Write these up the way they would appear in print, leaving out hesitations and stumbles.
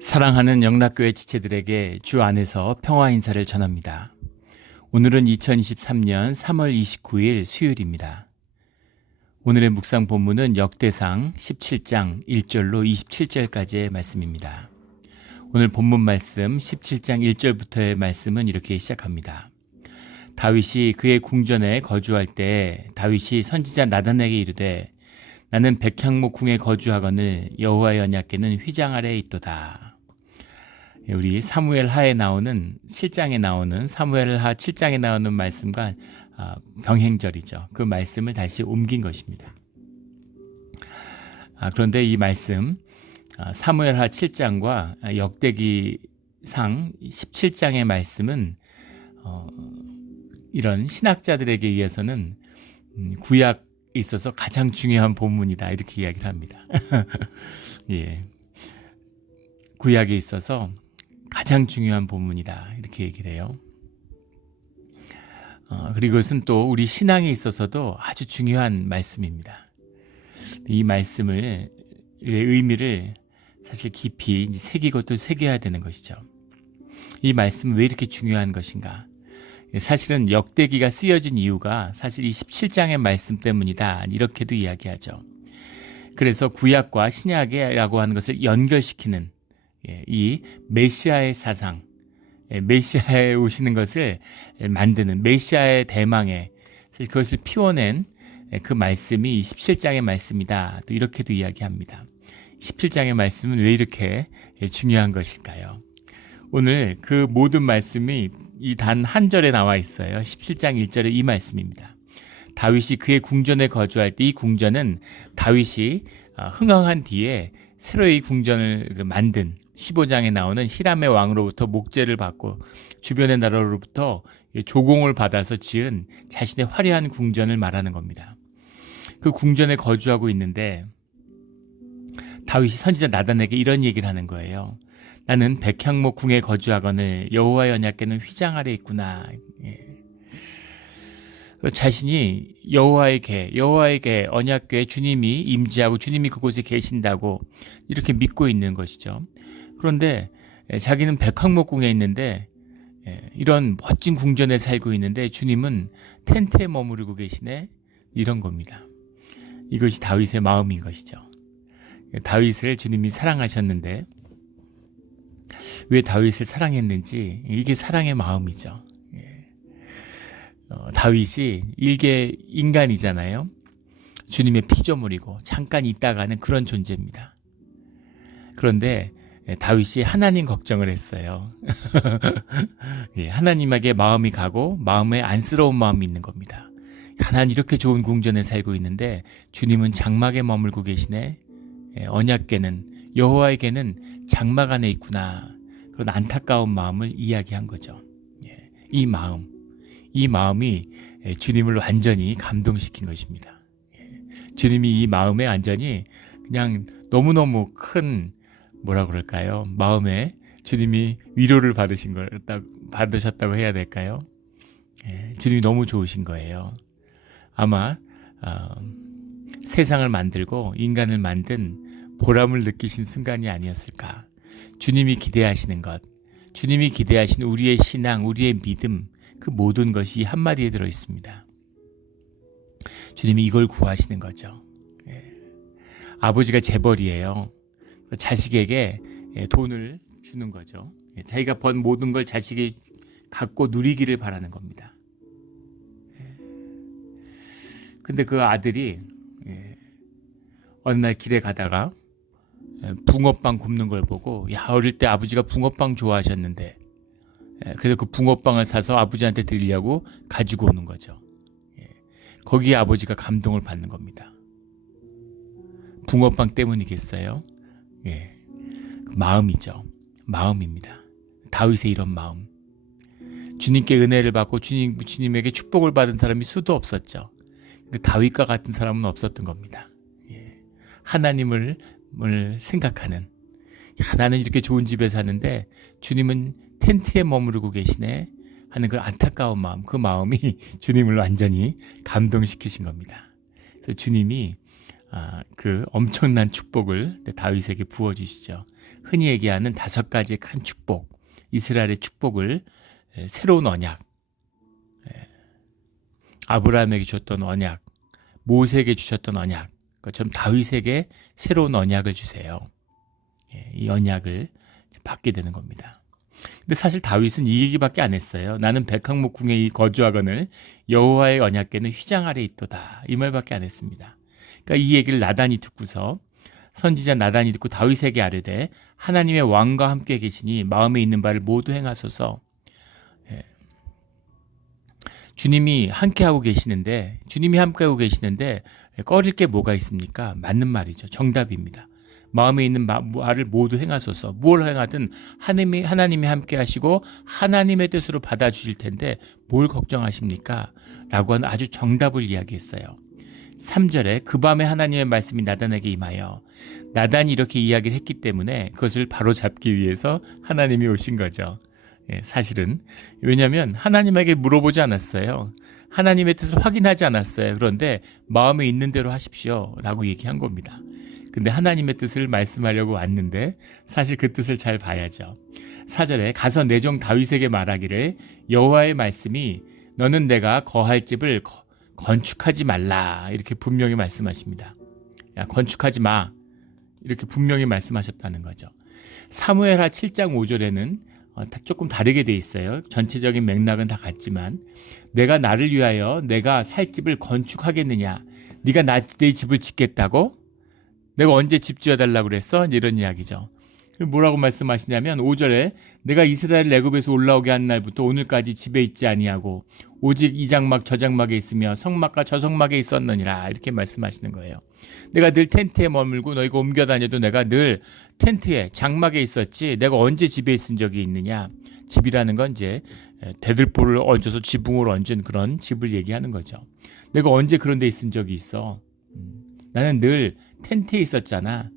사랑하는 영락교회 지체들에게 주 안에서 평화 인사를 전합니다. 오늘은 2023년 3월 29일 수요일입니다. 오늘의 묵상 본문은 역대상 17장 1절로 27절까지의 말씀입니다. 오늘 본문 말씀 17장 1절부터의 말씀은 이렇게 시작합니다. 다윗이 그의 궁전에 거주할 때 다윗이 선지자 나단에게 이르되 나는 백향목 궁에 거주하거늘 여호와의 언약궤는 휘장 아래에 있도다. 우리 사무엘 하에 나오는 7장에 나오는 사무엘 하 7장에 나오는 말씀과 병행절이죠. 그 말씀을 다시 옮긴 것입니다. 그런데 이 말씀 사무엘 하 7장과 역대기상 17장의 말씀은 이런 신학자들에게 의해서는 구약에 있어서 가장 중요한 본문이다 이렇게 이야기를 합니다. 예. 구약에 있어서 가장 중요한 본문이다 이렇게 얘기를 해요. 그리고 이것은 또 우리 신앙에 있어서도 아주 중요한 말씀입니다. 이 말씀을 의미를 사실 깊이 새기고 또 새겨야 되는 것이죠. 이 말씀은 왜 이렇게 중요한 것인가? 사실은 역대기가 쓰여진 이유가 사실 이 17장의 말씀 때문이다 이렇게도 이야기하죠. 그래서 구약과 신약이라고 하는 것을 연결시키는 이 메시아의 사상, 메시아에 오시는 것을 만드는 메시아의 대망에 그것을 피워낸 그 말씀이 17장의 말씀이다. 또 이렇게도 이야기합니다. 17장의 말씀은 왜 이렇게 중요한 것일까요? 오늘 그 모든 말씀이 이 단 한 절에 나와 있어요. 17장 1절에 이 말씀입니다. 다윗이 그의 궁전에 거주할 때 이 궁전은 다윗이 흥왕한 뒤에 새로 이 궁전을 만든 15장에 나오는 히람의 왕으로부터 목재를 받고 주변의 나라로부터 조공을 받아서 지은 자신의 화려한 궁전을 말하는 겁니다. 그 궁전에 거주하고 있는데 다윗이 선지자 나단에게 이런 얘기를 하는 거예요. 나는 백향목 궁에 거주하거늘 여호와의 언약궤는 휘장 아래 있구나. 자신이 여호와의 궤, 언약궤 주님이 임재하고 주님이 그곳에 계신다고 이렇게 믿고 있는 것이죠. 그런데 자기는 백향목궁에 있는데 이런 멋진 궁전에 살고 있는데 주님은 텐트에 머무르고 계시네 이런 겁니다. 이것이 다윗의 마음인 것이죠. 다윗을 주님이 사랑하셨는데 왜 다윗을 사랑했는지 이게 사랑의 마음이죠. 다윗이 일개 인간이잖아요. 주님의 피조물이고 잠깐 있다가는 그런 존재입니다. 그런데 다윗이 하나님 걱정을 했어요. 하나님에게 마음이 가고 마음에 안쓰러운 마음이 있는 겁니다. 하나님 이렇게 좋은 궁전에 살고 있는데 주님은 장막에 머물고 계시네. 언약궤는 여호와에게는 장막 안에 있구나. 그런 안타까운 마음을 이야기한 거죠. 이 마음이 주님을 완전히 감동시킨 것입니다. 주님이 이 마음에 완전히 그냥 너무너무 큰 마음에 주님이 위로를 받으셨다고 해야 될까요? 주님이 너무 좋으신 거예요. 아마 세상을 만들고 인간을 만든 보람을 느끼신 순간이 아니었을까. 주님이 기대하시는 것, 주님이 기대하시는 우리의 신앙, 우리의 믿음, 그 모든 것이 한마디에 들어있습니다. 주님이 이걸 구하시는 거죠. 아버지가 재벌이에요. 자식에게 돈을 주는 거죠. 자기가 번 모든 걸 자식이 갖고 누리기를 바라는 겁니다. 근데 그 아들이 어느 날 길에 가다가 붕어빵 굽는 걸 보고 어릴 때 아버지가 붕어빵 좋아하셨는데 그래서 그 붕어빵을 사서 아버지한테 드리려고 가지고 오는 거죠. 거기에 아버지가 감동을 받는 겁니다. 붕어빵 때문이겠어요? 마음이죠. 마음입니다. 다윗의 이런 마음. 주님께 은혜를 받고 주님에게 축복을 받은 사람이 수도 없었죠. 근데 다윗과 같은 사람은 없었던 겁니다. 하나님을 생각하는, 나는 이렇게 좋은 집에 사는데 주님은 텐트에 머무르고 계시네 하는 그 안타까운 마음, 그 마음이 주님을 완전히 감동시키신 겁니다. 그래서 주님이 그 엄청난 축복을 다윗에게 부어주시죠. 흔히 얘기하는 5가지의 큰 축복, 이스라엘의 축복을, 새로운 언약, 아브라함에게 주셨던 언약, 모세에게 주셨던 언약, 그것처럼 다윗에게 새로운 언약을 주세요. 이 언약을 받게 되는 겁니다. 근데 사실 다윗은 이 얘기밖에 안 했어요. 나는 백항목 궁에 거주하거늘 여호와의 언약궤는 휘장 아래 있도다. 이 말밖에 안 했습니다. 그러니까 이 얘기를 나단이 듣고서, 선지자 나단이 듣고 다윗에게 아뢰되 하나님의 왕과 함께 계시니 마음에 있는 바를 모두 행하소서. 주님이 함께하고 계시는데 꺼릴 게 뭐가 있습니까? 맞는 말이죠. 정답입니다. 마음에 있는 말을 모두 행하소서. 뭘 행하든 하나님이 함께 하시고 하나님의 뜻으로 받아주실 텐데 뭘 걱정하십니까? 라고 하는 아주 정답을 이야기했어요. 3절에 그 밤에 하나님의 말씀이 나단에게 임하여, 나단이 이렇게 이야기를 했기 때문에 그것을 바로잡기 위해서 하나님이 오신 거죠. 사실은 왜냐하면 하나님에게 물어보지 않았어요. 하나님의 뜻을 확인하지 않았어요. 그런데 마음에 있는 대로 하십시오 라고 얘기한 겁니다. 근데 하나님의 뜻을 말씀하려고 왔는데 사실 그 뜻을 잘 봐야죠. 4절에 가서 내 종 다윗에게 말하기를 여호와의 말씀이 너는 내가 거할 집을 건축하지 말라 이렇게 분명히 말씀하십니다. 야, 건축하지 마 이렇게 분명히 말씀하셨다는 거죠. 사무엘하 7장 5절에는 조금 다르게 돼 있어요. 전체적인 맥락은 다 같지만 내가 나를 위하여 내가 살 집을 건축하겠느냐, 네가 내 집을 짓겠다고? 내가 언제 집 지어달라고 그랬어? 이런 이야기죠. 뭐라고 말씀하시냐면 5절에 내가 이스라엘 애굽에서 올라오게 한 날부터 오늘까지 집에 있지 아니하고 오직 이 장막 저 장막에 있으며 성막과 저 성막에 있었느니라 이렇게 말씀하시는 거예요. 내가 늘 텐트에 머물고 너희가 옮겨 다녀도 내가 늘 텐트에 장막에 있었지 내가 언제 집에 있은 적이 있느냐. 집이라는 건 이제 대들보를 얹어서 지붕을 얹은 그런 집을 얘기하는 거죠. 내가 언제 그런 데 있은 적이 있어. 나는 늘 텐트에 있었잖아.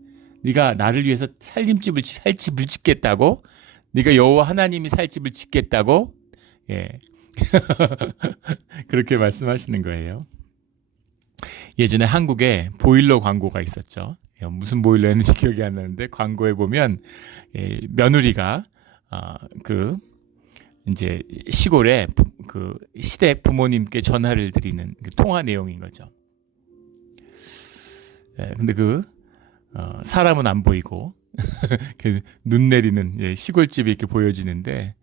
네가 나를 위해서 살 집을 짓겠다고? 네가 여호와 하나님이 살 집을 짓겠다고? 그렇게 말씀하시는 거예요. 예전에 한국에 보일러 광고가 있었죠. 무슨 보일러였는지 기억이 안 나는데 광고에 보면 며느리가 이제 시골에 그 시댁 부모님께 전화를 드리는 그 통화 내용인 거죠. 근데 사람은 안 보이고 눈 내리는 시골집이 이렇게 보여지는데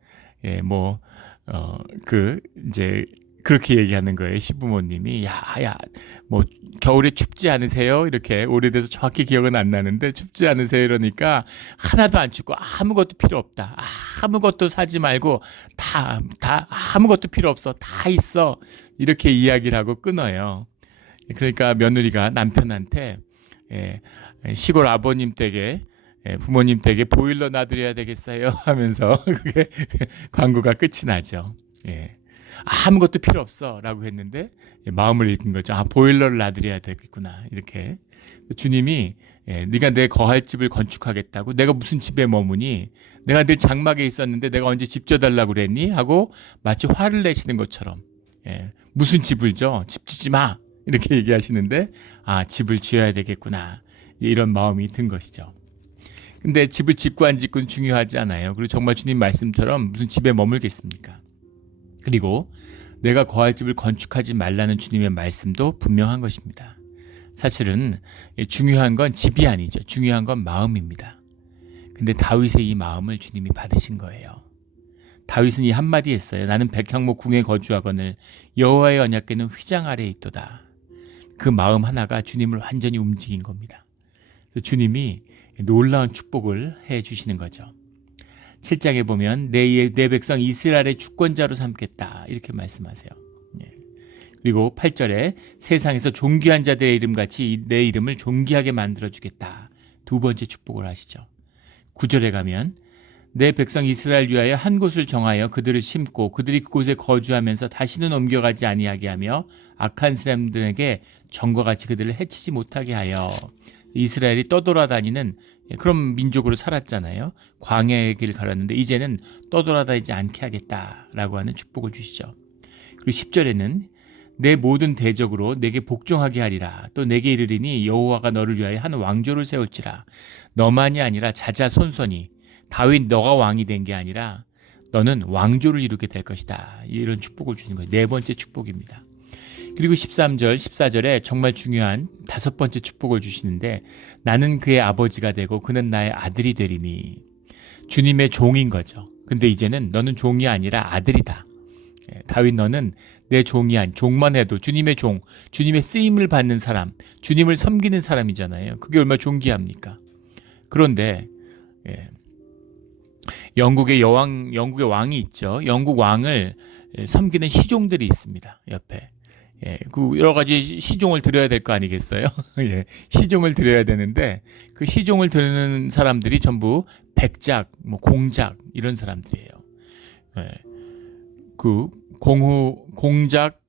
이제 그렇게 얘기하는 거예요. 시부모님이 뭐 겨울에 춥지 않으세요? 이렇게 오래돼서 정확히 기억은 안 나는데 춥지 않으세요? 이러니까 하나도 안 춥고 아무것도 필요 없다. 아무것도 사지 말고 다 아무것도 필요 없어. 다 있어. 이렇게 이야기를 하고 끊어요. 그러니까 며느리가 남편한테 시골 아버님 댁에 부모님 댁에 보일러 놔드려야 되겠어요 하면서 그게 광고가 끝이 나죠. 아무것도 필요 없어 라고 했는데 마음을 읽은 거죠. 보일러를 놔드려야 되겠구나 이렇게. 주님이 네가 내 거할 집을 건축하겠다고? 내가 무슨 집에 머무니? 내가 늘 장막에 있었는데 내가 언제 집 져달라고 그랬니? 하고 마치 화를 내시는 것처럼 무슨 집을 져? 집 짓지 마 이렇게 얘기하시는데 집을 지어야 되겠구나 이런 마음이 든 것이죠. 근데 집을 짓고 안 짓고는 중요하지 않아요. 그리고 정말 주님 말씀처럼 무슨 집에 머물겠습니까? 그리고 내가 거할 집을 건축하지 말라는 주님의 말씀도 분명한 것입니다. 사실은 중요한 건 집이 아니죠. 중요한 건 마음입니다. 근데 다윗의 이 마음을 주님이 받으신 거예요. 다윗은 이 한마디 했어요. 나는 백향목 궁에 거주하거늘 여호와의 언약궤는 휘장 아래에 있도다. 그 마음 하나가 주님을 완전히 움직인 겁니다. 주님이 놀라운 축복을 해 주시는 거죠. 7장에 보면 내 백성 이스라엘의 주권자로 삼겠다 이렇게 말씀하세요. 그리고 8절에 세상에서 존귀한 자들의 이름같이 내 이름을 존귀하게 만들어주겠다. 두 번째 축복을 하시죠. 9절에 가면 내 백성 이스라엘 위하여 한 곳을 정하여 그들을 심고 그들이 그곳에 거주하면서 다시는 옮겨가지 아니하게 하며 악한 사람들에게 전과 같이 그들을 해치지 못하게 하여. 이스라엘이 떠돌아다니는 그런 민족으로 살았잖아요. 광야의 길 걸었는데 이제는 떠돌아다니지 않게 하겠다라고 하는 축복을 주시죠. 그리고 10절에는 내 모든 대적으로 내게 복종하게 하리라. 또 내게 이르리니 여호와가 너를 위하여 한 왕조를 세울지라. 너만이 아니라 자자손손이 다윗 너가 왕이 된 게 아니라 너는 왕조를 이루게 될 것이다. 이런 축복을 주는 거예요. 네 번째 축복입니다. 그리고 13절, 14절에 정말 중요한 다섯 번째 축복을 주시는데 나는 그의 아버지가 되고 그는 나의 아들이 되리니. 주님의 종인 거죠. 근데 이제는 너는 종이 아니라 아들이다. 다윗 너는 내 종이 아닌, 종만 해도 주님의 종, 주님의 쓰임을 받는 사람, 주님을 섬기는 사람이잖아요. 그게 얼마나 존귀합니까? 그런데 영국의 왕이 있죠. 영국 왕을 섬기는 시종들이 있습니다. 옆에. 그 여러 가지 시종을 드려야 될 거 아니겠어요? 시종을 드려야 되는데 그 시종을 드리는 사람들이 전부 백작, 공작 이런 사람들이에요. 그 공작,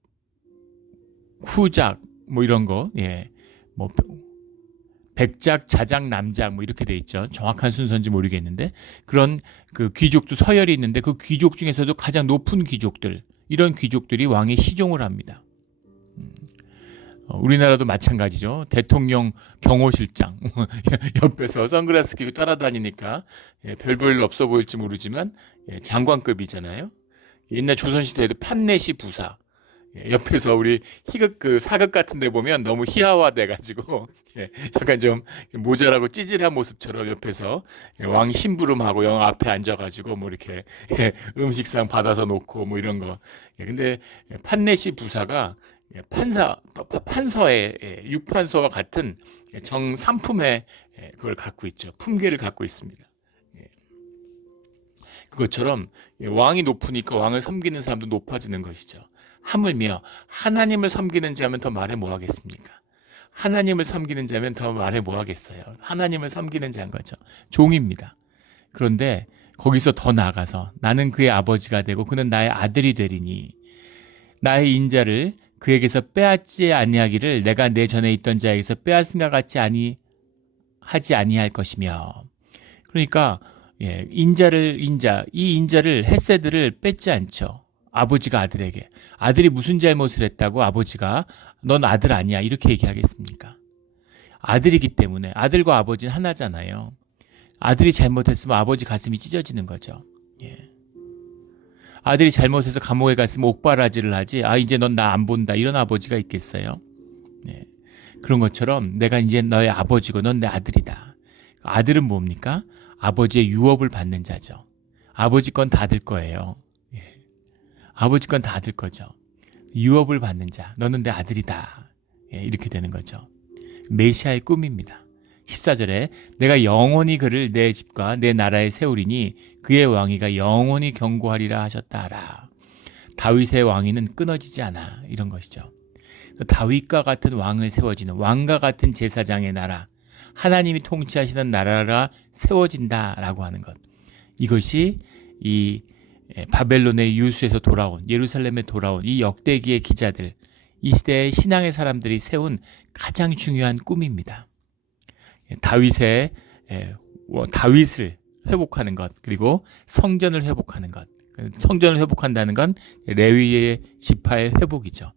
후작 이런 거, 백작, 자작, 남작 이렇게 돼 있죠. 정확한 순서인지 모르겠는데 그런 그 귀족도 서열이 있는데 그 귀족 중에서도 가장 높은 귀족들, 이런 귀족들이 왕의 시종을 합니다. 우리나라도 마찬가지죠. 대통령 경호실장 옆에서 선글라스 끼고 따라다니니까 별볼 없어 보일지 모르지만 장관급이잖아요. 옛날 조선시대에도 판내시 부사 옆에서 우리 희극 그 사극 같은 데 보면 너무 희화화돼 가지고 약간 좀 모자라고 찌질한 모습처럼 옆에서 왕 심부름하고 영 앞에 앉아 가지고 이렇게 음식상 받아서 놓고 이런 거. 근데 판내시 부사가 판서의 육판서와 같은 정삼품의 그걸 갖고 있죠. 품계를 갖고 있습니다. 그것처럼 왕이 높으니까 왕을 섬기는 사람도 높아지는 것이죠. 하물며 하나님을 섬기는 자면 더 말해 뭐 하겠습니까? 하나님을 섬기는 자면 더 말해 뭐 하겠어요? 하나님을 섬기는 자인 거죠. 종입니다. 그런데 거기서 더 나아가서 나는 그의 아버지가 되고 그는 나의 아들이 되리니 나의 인자를 그에게서 빼앗지 아니하기를 내가 내 전에 있던 자에게서 빼앗은가 같이 하지 아니할 것이며. 그러니까 이 인자를 헤세드를 뺏지 않죠. 아버지가 아들에게. 아들이 무슨 잘못을 했다고 아버지가 넌 아들 아니야 이렇게 얘기하겠습니까? 아들이기 때문에. 아들과 아버지는 하나잖아요. 아들이 잘못했으면 아버지 가슴이 찢어지는 거죠. 아들이 잘못해서 감옥에 갔으면 옥바라지를 하지. 이제 넌 나 안 본다 이런 아버지가 있겠어요? 그런 것처럼 내가 이제 너의 아버지고 넌 내 아들이다. 아들은 뭡니까? 아버지의 유업을 받는 자죠. 아버지 건 다 들 거예요. 아버지 건 다 들 거죠. 유업을 받는 자. 너는 내 아들이다. 이렇게 되는 거죠. 메시아의 꿈입니다. 14절에 내가 영원히 그를 내 집과 내 나라에 세우리니 그의 왕위가 영원히 경고하리라 하셨다 하라. 다윗의 왕위는 끊어지지 않아. 이런 것이죠. 다윗과 같은 왕을 세워지는 왕과 같은 제사장의 나라, 하나님이 통치하시는 나라가 세워진다라고 하는 것. 이것이 이 바벨론의 유수에서 돌아온, 예루살렘에 돌아온 이 역대기의 기자들, 이 시대의 신앙의 사람들이 세운 가장 중요한 꿈입니다. 다윗을 회복하는 것, 그리고 성전을 회복하는 것. 성전을 회복한다는 건 레위의 지파의 회복이죠.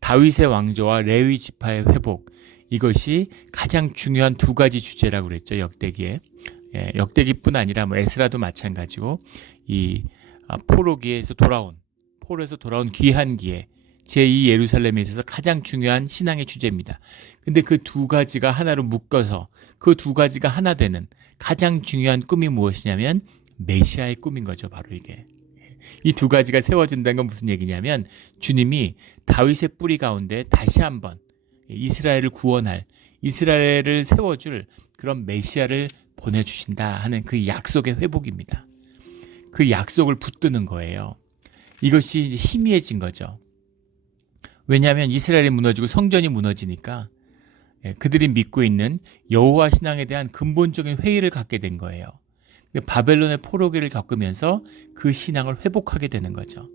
다윗의 왕조와 레위 지파의 회복, 이것이 가장 중요한 두 가지 주제라고 그랬죠. 역대기에. 역대기뿐 아니라 에스라도 마찬가지고 이 포로에서 돌아온 귀환기에 제2 예루살렘에 있어서 가장 중요한 신앙의 주제입니다. 근데 그 두 가지가 하나로 묶어서 그 두 가지가 하나 되는 가장 중요한 꿈이 무엇이냐면 메시아의 꿈인 거죠. 바로 이게. 이 두 가지가 세워진다는 건 무슨 얘기냐면 주님이 다윗의 뿌리 가운데 다시 한번 이스라엘을 구원할, 이스라엘을 세워줄 그런 메시아를 보내주신다 하는 그 약속의 회복입니다. 그 약속을 붙드는 거예요. 이것이 희미해진 거죠. 왜냐하면 이스라엘이 무너지고 성전이 무너지니까 그들이 믿고 있는 여호와 신앙에 대한 근본적인 회의를 갖게 된 거예요. 바벨론의 포로기를 겪으면서 그 신앙을 회복하게 되는 거죠.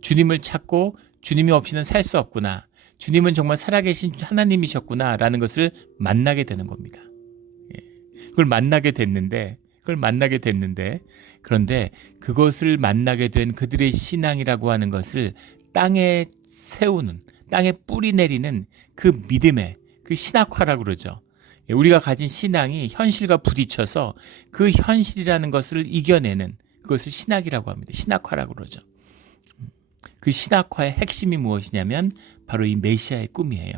주님을 찾고 주님이 없이는 살 수 없구나. 주님은 정말 살아계신 하나님이셨구나 라는 것을 만나게 되는 겁니다. 그걸 만나게 됐는데 그런데 그것을 만나게 된 그들의 신앙이라고 하는 것을 땅에 세우는, 땅에 뿌리 내리는 그 믿음의 그 신학화라고 그러죠. 우리가 가진 신앙이 현실과 부딪혀서 그 현실이라는 것을 이겨내는 그것을 신학이라고 합니다. 신학화라고 그러죠. 그 신학화의 핵심이 무엇이냐면 바로 이 메시아의 꿈이에요.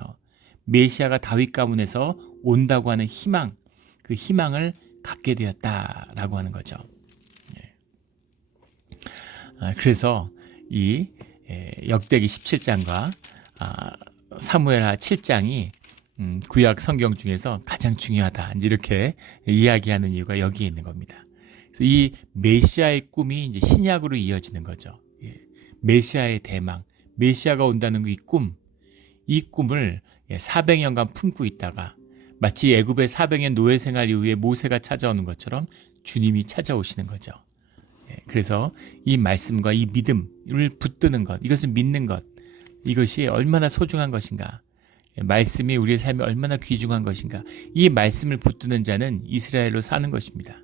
메시아가 다윗 가문에서 온다고 하는 희망, 그 희망을 갖게 되었다라고 하는 거죠. 그래서 이 역대기 17장과 사무엘하 7장이 구약 성경 중에서 가장 중요하다, 이렇게 이야기하는 이유가 여기에 있는 겁니다. 그래서 이 메시아의 꿈이 이제 신약으로 이어지는 거죠. 메시아의 대망, 메시아가 온다는 이 꿈을 400년간 품고 있다가 마치 애굽의 400년 노예 생활 이후에 모세가 찾아오는 것처럼 주님이 찾아오시는 거죠. 그래서 이 말씀과 이 믿음을 붙드는 것, 이것을 믿는 것, 이것이 얼마나 소중한 것인가, 말씀이 우리의 삶에 얼마나 귀중한 것인가, 이 말씀을 붙드는 자는 이스라엘로 사는 것입니다.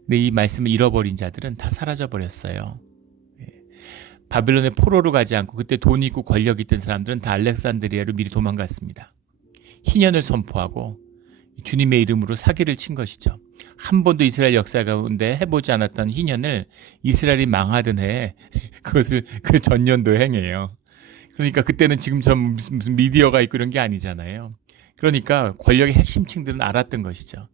근데 이 말씀을 잃어버린 자들은 다 사라져버렸어요. 바벨론의 포로로 가지 않고 그때 돈 있고 권력 있던 사람들은 다 알렉산드리아로 미리 도망갔습니다. 희년을 선포하고 주님의 이름으로 사기를 친 것이죠. 한 번도 이스라엘 역사 가운데 해보지 않았던 희년을 이스라엘이 망하던 해에 그것을 그 전년도에 행해요. 그러니까 그때는 지금처럼 무슨 미디어가 있고 이런 게 아니잖아요. 그러니까 권력의 핵심층들은 알았던 것이죠.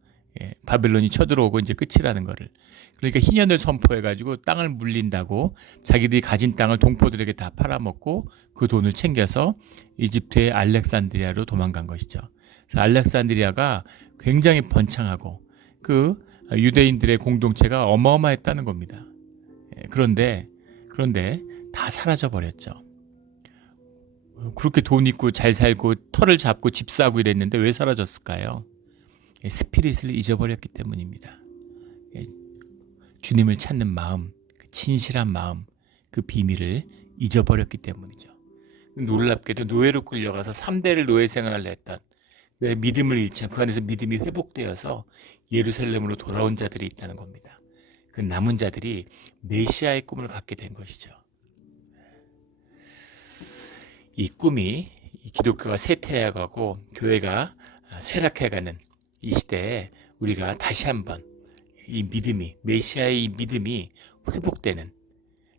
바벨론이 쳐들어오고 이제 끝이라는 거를. 그러니까 희년을 선포해가지고 땅을 물린다고 자기들이 가진 땅을 동포들에게 다 팔아먹고 그 돈을 챙겨서 이집트의 알렉산드리아로 도망간 것이죠. 그래서 알렉산드리아가 굉장히 번창하고 그 유대인들의 공동체가 어마어마했다는 겁니다. 그런데 다 사라져 버렸죠. 그렇게 돈 있고 잘 살고 터를 잡고 집 사고 이랬는데 왜 사라졌을까요? 스피릿을 잊어버렸기 때문입니다. 주님을 찾는 마음, 그 진실한 마음, 그 비밀을 잊어버렸기 때문이죠. 놀랍게도 노예로 끌려가서 3대를 노예 생활을 했던, 내 믿음을 잃지 않고 그 안에서 믿음이 회복되어서 예루살렘으로 돌아온 자들이 있다는 겁니다. 그 남은 자들이 메시아의 꿈을 갖게 된 것이죠. 이 꿈이 기독교가 쇠퇴해가고 교회가 쇠락해가는 이 시대에 우리가 다시 한번 이 믿음이, 메시아의 이 믿음이 회복되는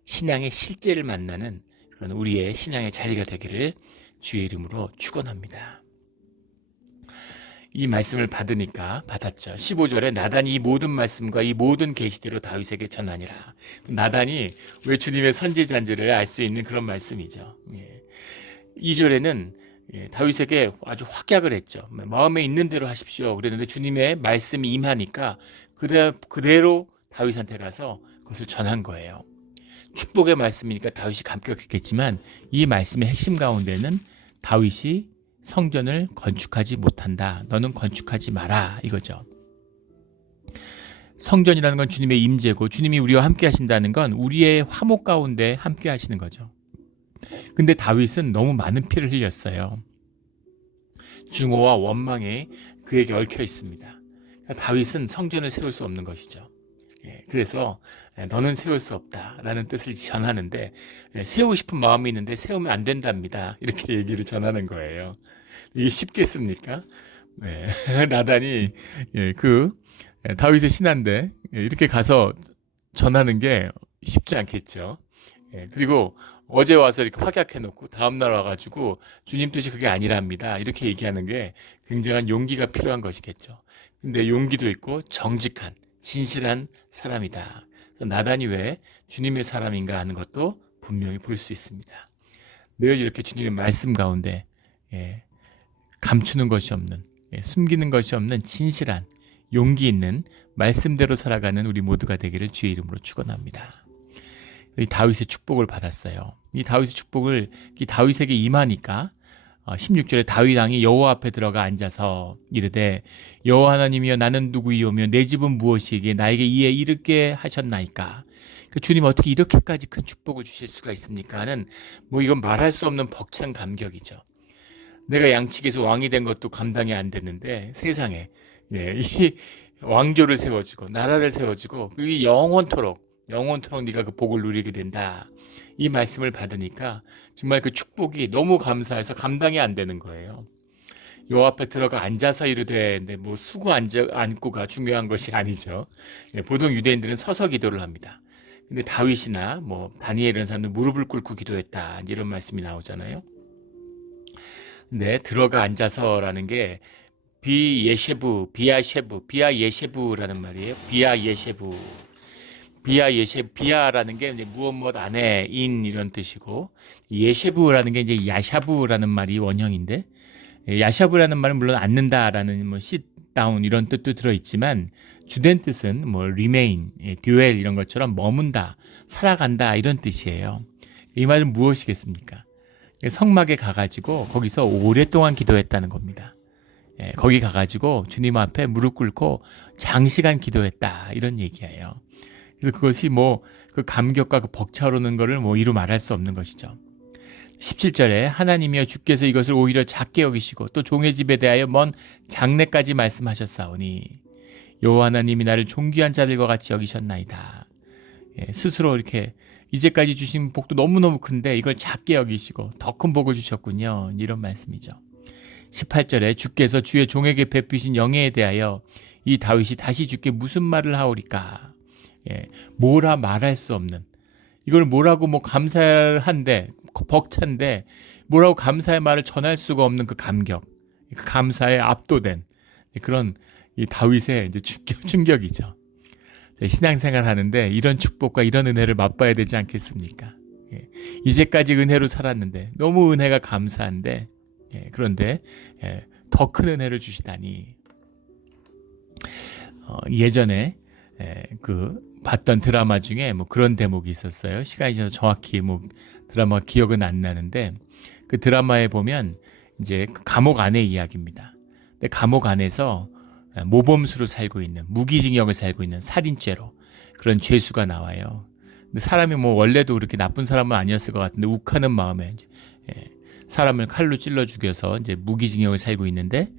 신앙의 실제를 만나는 그런 우리의 신앙의 자리가 되기를 주의 이름으로 축원합니다. 이 말씀을 받았죠. 15절에 나단이 이 모든 말씀과 이 모든 계시대로 다윗에게 전하니라. 나단이 왜 주님의 선지자인지를 알 수 있는 그런 말씀이죠. 2절에는 다윗에게 아주 확약을 했죠. 마음에 있는 대로 하십시오. 그랬는데 주님의 말씀이 임하니까 그대로 다윗한테 가서 그것을 전한 거예요. 축복의 말씀이니까 다윗이 감격했겠지만 이 말씀의 핵심 가운데는 다윗이 성전을 건축하지 못한다. 너는 건축하지 마라. 이거죠. 성전이라는 건 주님의 임재고 주님이 우리와 함께 하신다는 건 우리의 화목 가운데 함께 하시는 거죠. 근데 다윗은 너무 많은 피를 흘렸어요. 증오와 원망이 그에게 얽혀 있습니다. 다윗은 성전을 세울 수 없는 것이죠. 그래서 너는 세울 수 없다라는 뜻을 전하는데 세우고 싶은 마음이 있는데 세우면 안 된답니다. 이렇게 얘기를 전하는 거예요. 이게 쉽겠습니까? 나단이 다윗의 신하인데 이렇게 가서 전하는 게 쉽지 않겠죠. 그리고 어제 와서 이렇게 확약해놓고 다음날 와가지고 주님 뜻이 그게 아니랍니다. 이렇게 얘기하는 게 굉장한 용기가 필요한 것이겠죠. 근데 용기도 있고 정직한 진실한 사람이다. 나단이 왜 주님의 사람인가 하는 것도 분명히 볼 수 있습니다. 늘 이렇게 주님의 말씀 가운데 감추는 것이 없는, 숨기는 것이 없는 진실한 용기 있는 말씀대로 살아가는 우리 모두가 되기를 주의 이름으로 축원합니다. 이 다윗의 축복을 받았어요. 이 다윗의 축복을 다윗에게 임하니까 16절에 다윗 왕이 여호와 앞에 들어가 앉아서 이르되 여호와 하나님이여 나는 누구이오며 내 집은 무엇이기에 나에게 이에 이르게 하셨나이까. 주님 어떻게 이렇게까지 큰 축복을 주실 수가 있습니까 하는 이건 말할 수 없는 벅찬 감격이죠. 내가 양측에서 왕이 된 것도 감당이 안 됐는데 세상에 이 왕조를 세워주고 나라를 세워주고 영원토록 네가 그 복을 누리게 된다. 이 말씀을 받으니까 정말 그 축복이 너무 감사해서 감당이 안 되는 거예요. 여호와 앞에 들어가 앉아서 이르되, 뭐 수고 앉고가 중요한 것이 아니죠. 보통 유대인들은 서서 기도를 합니다. 근데 다윗이나 뭐 다니엘 이런 사람들 무릎을 꿇고 기도했다, 이런 말씀이 나오잖아요. 근데 들어가 앉아서라는 게 비아예셰부라는 말이에요. 비아라는 게 이제 무엇 안에 인 이런 뜻이고, 예셰부라는 게 이제 야샤부라는 말이 원형인데, 야샤부라는 말은 물론 앉는다라는 뭐 sit down 이런 뜻도 들어 있지만, 주된 뜻은 뭐 remain, dwell 이런 것처럼 머문다, 살아간다 이런 뜻이에요. 이 말은 무엇이겠습니까? 성막에 가가지고 거기서 오랫동안 기도했다는 겁니다. 거기 가가지고 주님 앞에 무릎 꿇고 장시간 기도했다, 이런 얘기예요. 그래서 그것이 뭐 그 감격과 그 벅차오르는 것을 뭐 이루 말할 수 없는 것이죠. 17절에 하나님이여 주께서 이것을 오히려 작게 여기시고 또 종의 집에 대하여 먼 장래까지 말씀하셨사오니 여호와 하나님이 나를 존귀한 자들과 같이 여기셨나이다. 스스로 이렇게 이제까지 주신 복도 너무너무 큰데 이걸 작게 여기시고 더 큰 복을 주셨군요, 이런 말씀이죠. 18절에 주께서 주의 종에게 베푸신 영예에 대하여 이 다윗이 다시 주께 무슨 말을 하오리까. 뭐라 말할 수 없는, 이걸 뭐라고 뭐 감사한데 벅찬데 뭐라고 감사의 말을 전할 수가 없는 그 감격, 그 감사에 압도된 그런 이 다윗의 이제 충격이죠. 신앙생활 하는데 이런 축복과 이런 은혜를 맛봐야 되지 않겠습니까? 이제까지 은혜로 살았는데 너무 은혜가 감사한데, 그런데 더 큰 은혜를 주시다니. 예전에 그 봤던 드라마 중에 뭐 그런 대목이 있었어요. 시간이 지나서 정확히 뭐 드라마 기억은 안 나는데, 그 드라마에 보면 이제 그 감옥 안의 이야기입니다. 근데 감옥 안에서 모범수로 살고 있는, 무기징역을 살고 있는 살인죄로 그런 죄수가 나와요. 근데 사람이 뭐 원래도 그렇게 나쁜 사람은 아니었을 것 같은데 욱하는 마음에 사람을 칼로 찔러 죽여서 이제 무기징역을 살고 있는데,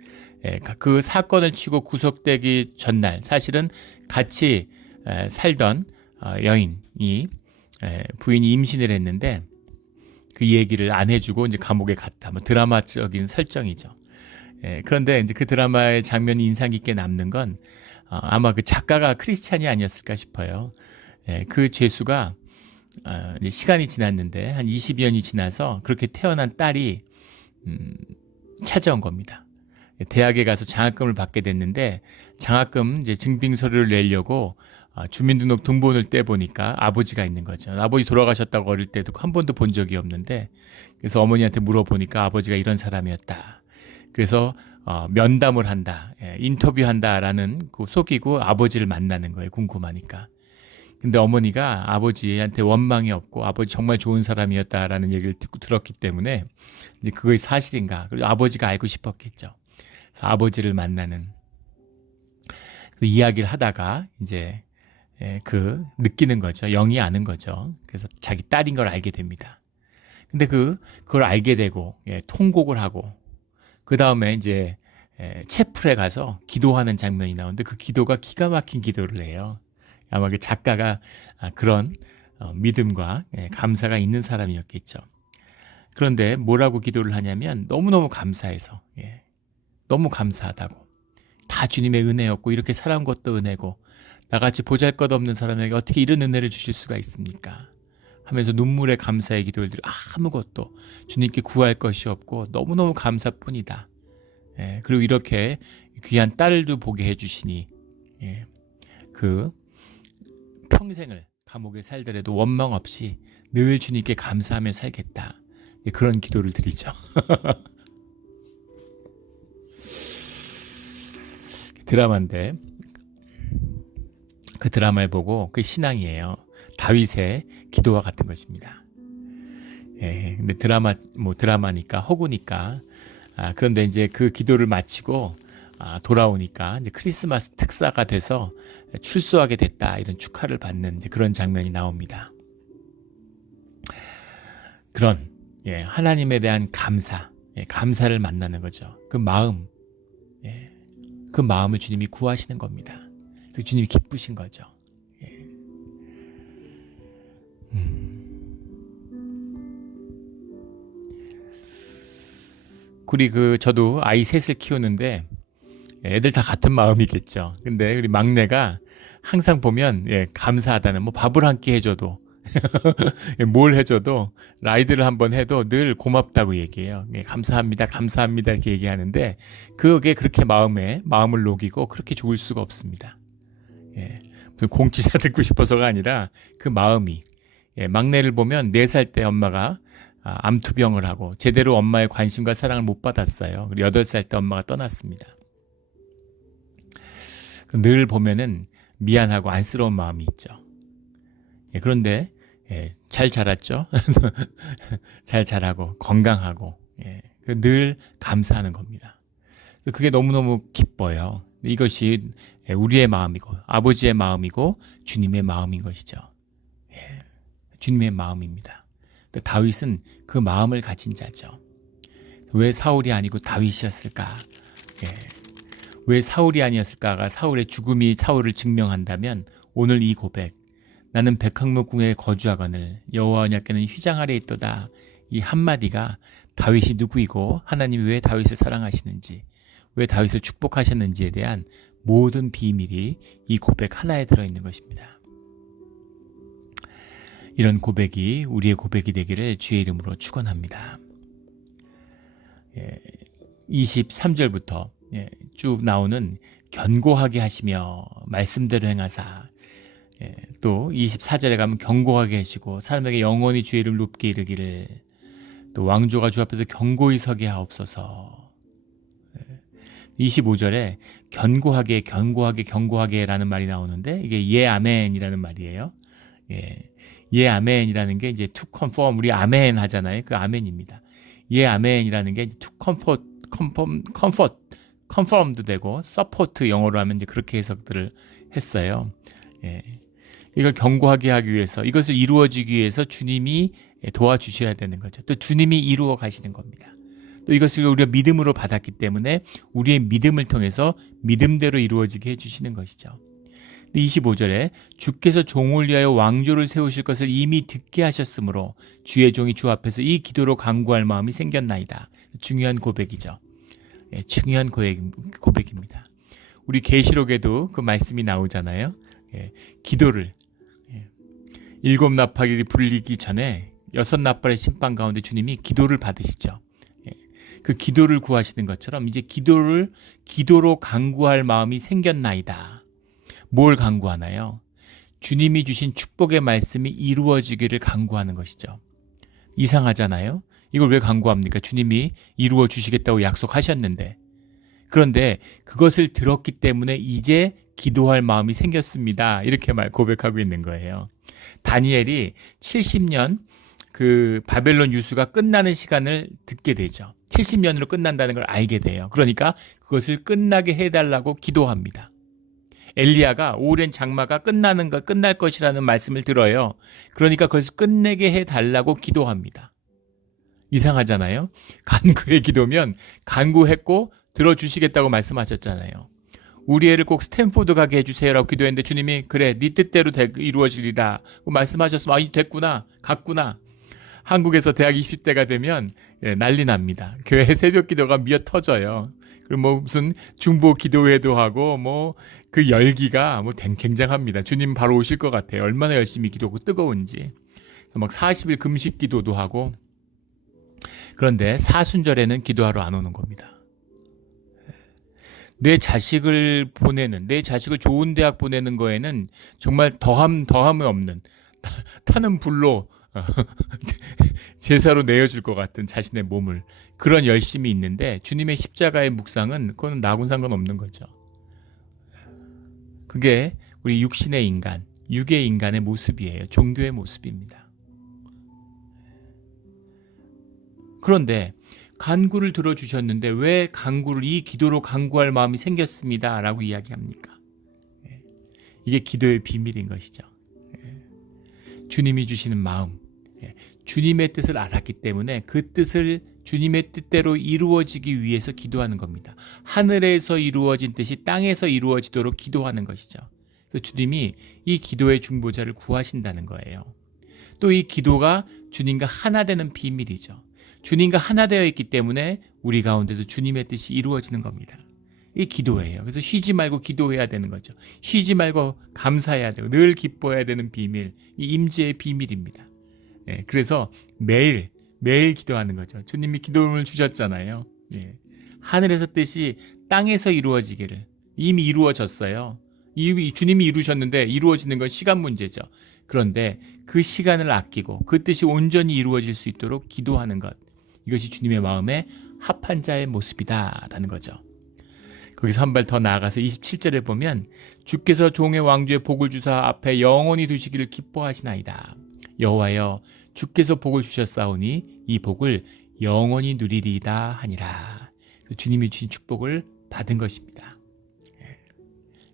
그 사건을 치고 구속되기 전날 사실은 같이 살던 여인이, 부인이 임신을 했는데 그 얘기를 안 해주고 이제 감옥에 갔다. 뭐 드라마적인 설정이죠. 그런데 이제 그 드라마의 장면이 인상 깊게 남는 건 아마 그 작가가 크리스찬이 아니었을까 싶어요. 그 죄수가 이제 시간이 지났는데 한 20여 년이 지나서 그렇게 태어난 딸이 찾아온 겁니다. 대학에 가서 장학금을 받게 됐는데 장학금 이제 증빙 서류를 내려고 주민등록 등본을 떼보니까 아버지가 있는 거죠. 아버지 돌아가셨다고 어릴 때도 한 번도 본 적이 없는데, 그래서 어머니한테 물어보니까 아버지가 이런 사람이었다. 그래서 면담을 한다, 인터뷰한다라는 그 속이고 아버지를 만나는 거예요. 궁금하니까. 근데 어머니가 아버지한테 원망이 없고 아버지 정말 좋은 사람이었다라는 얘기를 들었기 때문에 이제 그것이 사실인가, 그리고 아버지가 알고 싶었겠죠. 그래서 아버지를 만나는 그 이야기를 하다가 이제 느끼는 거죠. 영이 아는 거죠. 그래서 자기 딸인 걸 알게 됩니다. 근데 그걸 알게 되고, 통곡을 하고, 그 다음에 이제 채플에 가서 기도하는 장면이 나오는데 그 기도가 기가 막힌 기도를 해요. 아마 그 작가가 그런 믿음과 감사가 있는 사람이었겠죠. 그런데 뭐라고 기도를 하냐면 너무너무 감사해서, 너무 감사하다고. 다 주님의 은혜였고 이렇게 살아온 것도 은혜고 나같이 보잘것없는 사람에게 어떻게 이런 은혜를 주실 수가 있습니까? 하면서 눈물의 감사의 기도를 드려. 아무것도 주님께 구할 것이 없고 너무너무 감사뿐이다. 그리고 이렇게 귀한 딸도 보게 해주시니, 그 평생을 감옥에 살더라도 원망 없이 늘 주님께 감사하며 살겠다. 그런 기도를 드리죠. 드라마인데 그 드라마를 보고 그 신앙이에요. 다윗의 기도와 같은 것입니다. 근데 드라마니까 허구니까. 그런데 이제 그 기도를 마치고 돌아오니까 이제 크리스마스 특사가 돼서 출소하게 됐다, 이런 축하를 받는 이제 그런 장면이 나옵니다. 그런 하나님에 대한 감사, 감사를 만나는 거죠. 그 마음, 그 마음을 주님이 구하시는 겁니다. 그래서 주님이 기쁘신 거죠. 우리 저도 아이 셋을 키우는데 애들 다 같은 마음이겠죠. 근데 우리 막내가 항상 보면 감사하다는 뭐 밥을 한 끼 해줘도 뭘 해줘도 라이드를 한번 해도 늘 고맙다고 얘기해요. 감사합니다, 감사합니다 이렇게 얘기하는데 그게 그렇게 마음을 녹이고 그렇게 좋을 수가 없습니다. 무슨 공치사 듣고 싶어서가 아니라 그 마음이 막내를 보면 4살 때 엄마가 암투병을 하고 제대로 엄마의 관심과 사랑을 못 받았어요. 그리고 8살 때 엄마가 떠났습니다. 늘 보면은 미안하고 안쓰러운 마음이 있죠. 그런데 잘 자랐죠. 잘 자라고 건강하고 늘 감사하는 겁니다. 그게 너무너무 기뻐요. 이것이 우리의 마음이고 아버지의 마음이고 주님의 마음인 것이죠. 주님의 마음입니다. 다윗은 그 마음을 가진 자죠. 왜 사울이 아니고 다윗이었을까? 왜 사울이 아니었을까가 사울의 죽음이 사울을 증명한다면 오늘 이 고백, 나는 백향목궁에 거주하거늘 여호와 언약궤는 휘장 아래 있도다, 이 한마디가 다윗이 누구이고 하나님이 왜 다윗을 사랑하시는지, 왜 다윗을 축복하셨는지에 대한 모든 비밀이 이 고백 하나에 들어있는 것입니다. 이런 고백이 우리의 고백이 되기를 주의 이름으로 축원합니다. 23절부터 쭉 나오는 견고하게 하시며 말씀대로 행하사, 또 24절에 가면 견고하게 하시고 사람에게 영원히 주의 이름을 높게 이르기를, 또 왕조가 주 앞에서 견고히 서게 하옵소서. 25절에 견고하게 라는 말이 나오는데 이게 아멘이라는 말이에요. 아멘이라는 게 이제 to conform, 우리 아멘 하잖아요. 그 아멘입니다. 아멘이라는 게 to conform도 되고 support, 영어로 하면 이제 그렇게 해석들을 했어요. 이걸 견고하게 하기 위해서, 이것을 이루어지기 위해서 주님이 도와주셔야 되는 거죠. 또 주님이 이루어 가시는 겁니다. 또 이것을 우리가 믿음으로 받았기 때문에 우리의 믿음을 통해서 믿음대로 이루어지게 해주시는 것이죠. 25절에 주께서 종을 위하여 왕조를 세우실 것을 이미 듣게 하셨으므로 주의 종이 주 앞에서 이 기도로 간구할 마음이 생겼나이다. 중요한 고백이죠. 중요한 고백입니다. 우리 계시록에도 그 말씀이 나오잖아요. 기도를 7 나팔이 불리기 전에 6 나팔의 심판 가운데 주님이 기도를 받으시죠. 그 기도를 구하시는 것처럼 이제 기도로 간구할 마음이 생겼나이다. 뭘 간구하나요? 주님이 주신 축복의 말씀이 이루어지기를 간구하는 것이죠. 이상하잖아요? 이걸 왜 간구합니까? 주님이 이루어 주시겠다고 약속하셨는데. 그런데 그것을 들었기 때문에 이제 기도할 마음이 생겼습니다. 이렇게 고백하고 있는 거예요. 다니엘이 70년 그 바벨론 유수가 끝나는 시간을 듣게 되죠. 70년으로 끝난다는 걸 알게 돼요. 그러니까 그것을 끝나게 해달라고 기도합니다. 엘리야가 오랜 장마가 끝날 것이라는 말씀을 들어요. 그러니까 그것을 끝내게 해달라고 기도합니다. 이상하잖아요. 간구의 기도면 간구했고 들어주시겠다고 말씀하셨잖아요. 우리 애를 꼭 스탠포드 가게 해주세요라고 기도했는데 주님이 그래 네 뜻대로 이루어지리라 말씀하셨으면 됐구나, 갔구나. 한국에서 대학 20대가 되면 난리 납니다. 교회 새벽 기도가 미어 터져요. 그리고 무슨 중보 기도회도 하고 그 열기가 굉장합니다. 주님 바로 오실 것 같아요. 얼마나 열심히 기도하고 뜨거운지. 40일 금식 기도도 하고. 그런데 사순절에는 기도하러 안 오는 겁니다. 내 자식을 좋은 대학 보내는 거에는 정말 더함이 없는, 타는 불로 제사로 내어줄 것 같은 자신의 몸을, 그런 열심이 있는데 주님의 십자가의 묵상은 그건 나하고는 상관없는 거죠. 그게 우리 육신의 인간, 육의 인간의 모습이에요. 종교의 모습입니다. 그런데 간구를 들어주셨는데 왜 이 기도로 간구할 마음이 생겼습니다 라고 이야기합니까? 이게 기도의 비밀인 것이죠. 주님이 주시는 마음, 주님의 뜻을 알았기 때문에 그 뜻을 주님의 뜻대로 이루어지기 위해서 기도하는 겁니다. 하늘에서 이루어진 뜻이 땅에서 이루어지도록 기도하는 것이죠. 그래서 주님이 이 기도의 중보자를 구하신다는 거예요. 또 이 기도가 주님과 하나 되는 비밀이죠. 주님과 하나 되어 있기 때문에 우리 가운데도 주님의 뜻이 이루어지는 겁니다. 이게 기도예요. 그래서 쉬지 말고 기도해야 되는 거죠. 쉬지 말고 감사해야 되고 늘 기뻐해야 되는 비밀, 이 임재의 비밀입니다. 예, 그래서 매일 기도하는 거죠. 주님이 기도를 주셨잖아요. 예, 하늘에서 뜻이 땅에서 이루어지기를. 이미 이루어졌어요. 이미 주님이 이루셨는데 이루어지는 건 시간 문제죠. 그런데 그 시간을 아끼고 그 뜻이 온전히 이루어질 수 있도록 기도하는 것, 이것이 주님의 마음에 합한 자의 모습이다라는 거죠. 거기서 한 발 더 나아가서 27절에 보면 주께서 종의 왕조의 복을 주사 앞에 영원히 두시기를 기뻐하시나이다. 여호와여 주께서 복을 주셨사오니 이 복을 영원히 누리리이다 하니라. 주님이 주신 축복을 받은 것입니다.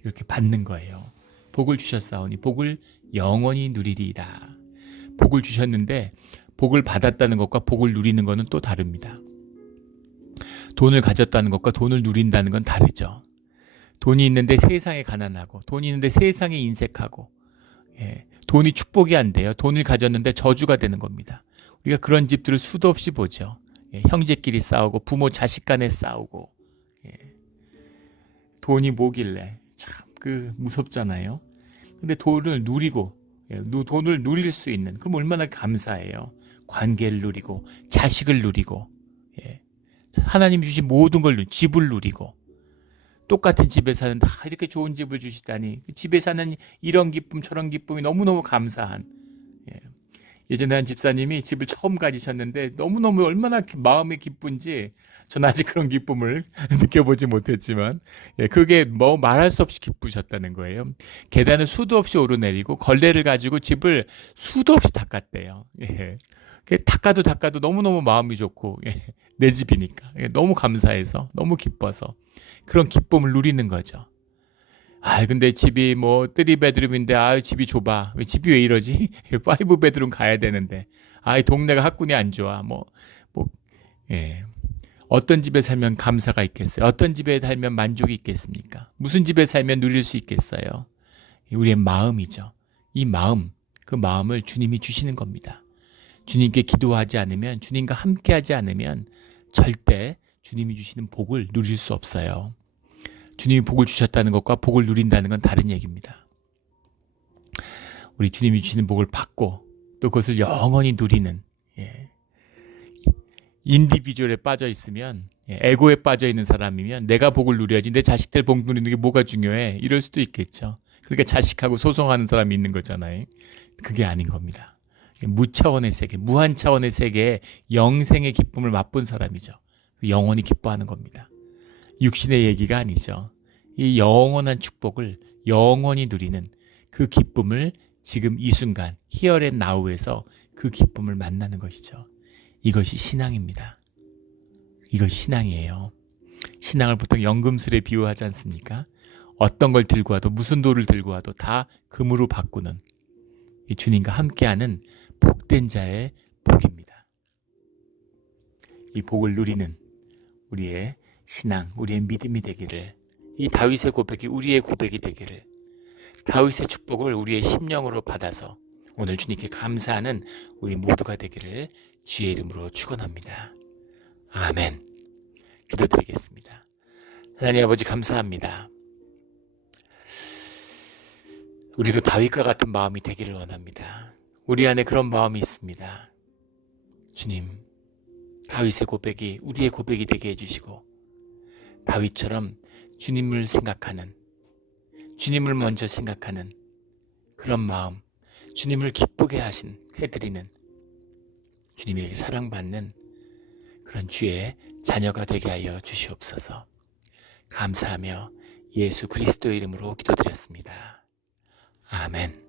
이렇게 받는 거예요. 복을 주셨사오니 복을 영원히 누리리이다. 복을 주셨는데 복을 받았다는 것과 복을 누리는 것은 또 다릅니다. 돈을 가졌다는 것과 돈을 누린다는 건 다르죠. 돈이 있는데 세상에 가난하고, 돈이 있는데 세상에 인색하고, 돈이 축복이 안 돼요. 돈을 가졌는데 저주가 되는 겁니다. 우리가 그런 집들을 수도 없이 보죠. 형제끼리 싸우고 부모 자식 간에 싸우고, 돈이 뭐길래 참 무섭잖아요. 근데 돈을 누리고, 돈을 누릴 수 있는, 그럼 얼마나 감사해요. 관계를 누리고 자식을 누리고, 하나님이 주신 모든 걸, 집을 누리고, 똑같은 집에 사는데 이렇게 좋은 집을 주시다니, 집에 사는 이런 기쁨 저런 기쁨이 너무너무 감사한. 예전에 한 집사님이 집을 처음 가지셨는데 너무너무 얼마나 마음이 기쁜지, 전 아직 그런 기쁨을 느껴보지 못했지만 그게 뭐 말할 수 없이 기쁘셨다는 거예요. 계단을 수도 없이 오르내리고 걸레를 가지고 집을 수도 없이 닦았대요. 닦아도 너무너무 마음이 좋고, 내 집이니까 너무 감사해서, 너무 기뻐서 그런 기쁨을 누리는 거죠. 근데 집이 뭐 3베드룸인데 집이 좁아. 집이 왜 이러지? 5베드룸 가야 되는데, 동네가 학군이 안 좋아. 어떤 집에 살면 감사가 있겠어요? 어떤 집에 살면 만족이 있겠습니까? 무슨 집에 살면 누릴 수 있겠어요? 우리의 마음이죠. 이 마음, 그 마음을 주님이 주시는 겁니다. 주님께 기도하지 않으면, 주님과 함께하지 않으면 절대 주님이 주시는 복을 누릴 수 없어요. 주님이 복을 주셨다는 것과 복을 누린다는 건 다른 얘기입니다. 우리 주님이 주시는 복을 받고 또 그것을 영원히 누리는, 인디비주얼에 빠져 있으면, 에고에 빠져 있는 사람이면 내가 복을 누려야지, 내 자식들 복 누리는 게 뭐가 중요해, 이럴 수도 있겠죠. 그러니까 자식하고 소송하는 사람이 있는 거잖아요. 그게 아닌 겁니다. 무차원의 세계, 무한 차원의 세계에 영생의 기쁨을 맛본 사람이죠. 영원히 기뻐하는 겁니다. 육신의 얘기가 아니죠. 이 영원한 축복을 영원히 누리는 그 기쁨을 지금 이 순간, here and now에서 그 기쁨을 만나는 것이죠. 이것이 신앙입니다. 이것이 신앙이에요. 신앙을 보통 연금술에 비유하지 않습니까? 어떤 걸 들고 와도, 무슨 돌을 들고 와도 다 금으로 바꾸는, 이 주님과 함께하는 복된 자의 복입니다. 이 복을 누리는 우리의 신앙, 우리의 믿음이 되기를, 이 다윗의 고백이 우리의 고백이 되기를, 다윗의 축복을 우리의 심령으로 받아서 오늘 주님께 감사하는 우리 모두가 되기를 주의 이름으로 축원합니다. 아멘. 기도드리겠습니다. 하나님 아버지, 감사합니다. 우리도 다윗과 같은 마음이 되기를 원합니다. 우리 안에 그런 마음이 있습니다. 주님, 다윗의 고백이 우리의 고백이 되게 해주시고, 다윗처럼 주님을 생각하는, 주님을 먼저 생각하는 그런 마음, 주님을 기쁘게 해드리는, 주님에게 사랑받는 그런 주의 자녀가 되게 하여 주시옵소서. 감사하며 예수 그리스도의 이름으로 기도드렸습니다. 아멘.